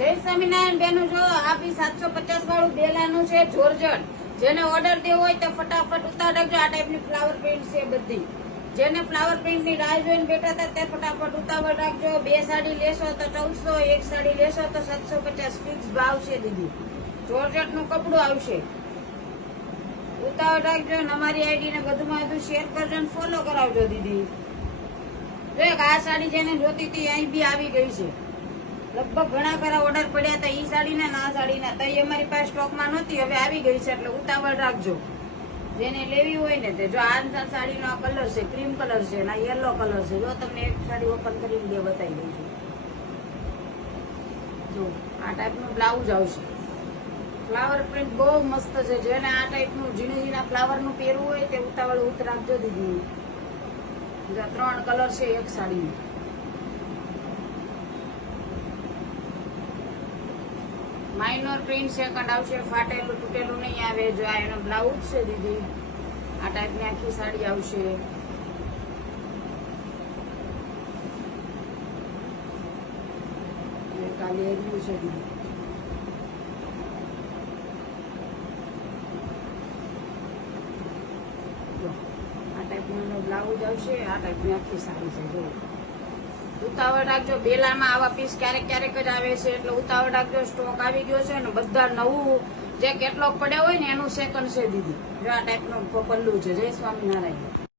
જય સ્વામિનારાયણ બેનો, જો આપી 750 વાળું બેલાનું છે જોર્જટ. જેને ઓર્ડર દેવો હોય તો ફટાફટ ઉતાવળ રાખજો. આ ટાઈપની ફ્લાવર પ્રિન્ટ છે બધી. જેને ફ્લાવર પ્રિન્ટ ની રાહ જોઈને બેઠા હતા તે ફટાફટ ઉતાવળ રાખજો. 2 સાડી લેશો તો 1400, 1 સાડી લેશો તો 750 ફિક્સ ભાવ છે દીદી. જોર્જટ નું કપડું આવશે. ઉતાવળ રાખજો. અમારી આઈડી ને વધુમાં વધુ શેર કરજો અને ફોલો કરાવજો દીદી. જો આ સાડી જેને જોતી હતી અહીં બી આવી ગઈ છે. લગભગ ઘણા ખરા ઓર્ડર પડ્યા હતા ઈ સાડી ના સાડી ના, તો અમારી પાસે સ્ટોકમાં નહોતી, હવે આવી ગઈ છે એટલે ઉતાવળ રાખજો. જેને લેવી હોય ને તે. જો આ સાડીનો આ કલર છે, ક્રીમ કલર છે અને યલો કલર છે. જો તમને એક સાડી ઓપન કરીને બે બતાવી દઉં છું. જો આ ટાઈપનું બ્લાઉઝ આવશે. ફ્લાવર પ્રિન્ટ બહુ મસ્ત છે. જેને આ ટાઈપનું ઝીણા ઝીણા ફ્લાવરનું પહેરવું હોય તે ઉતાવળ રાખજો દીદી. 3 કલર છે એક સાડીમાં. માઇનોર પ્રિન્ટ સેકન્ડ આવશે. ફાટેલું તૂટેલું નહીં આવે. જો આ એનો બ્લાઉઝ છે દીદી. આ ટાઈપની આખી સાડી આવશે. કાલે એર્યું છે દીદી. આ ટાઈપનું એનો બ્લાઉઝ આવશે. આ ટાઈપની આખી સાડી છે. જો ઉતાવળ રાખજો. બેલામાં આવા પીસ ક્યારેક ક્યારેક જ આવે છે એટલે ઉતાવળ રાખજો. સ્ટોક આવી ગયો છે ને બધા નવું જે કેટલોગ પડ્યા હોય ને એનું સેકન્ડ છે દીદી. જો આ ટાઈપનું પલ્લું છે. જય સ્વામિનારાયણ.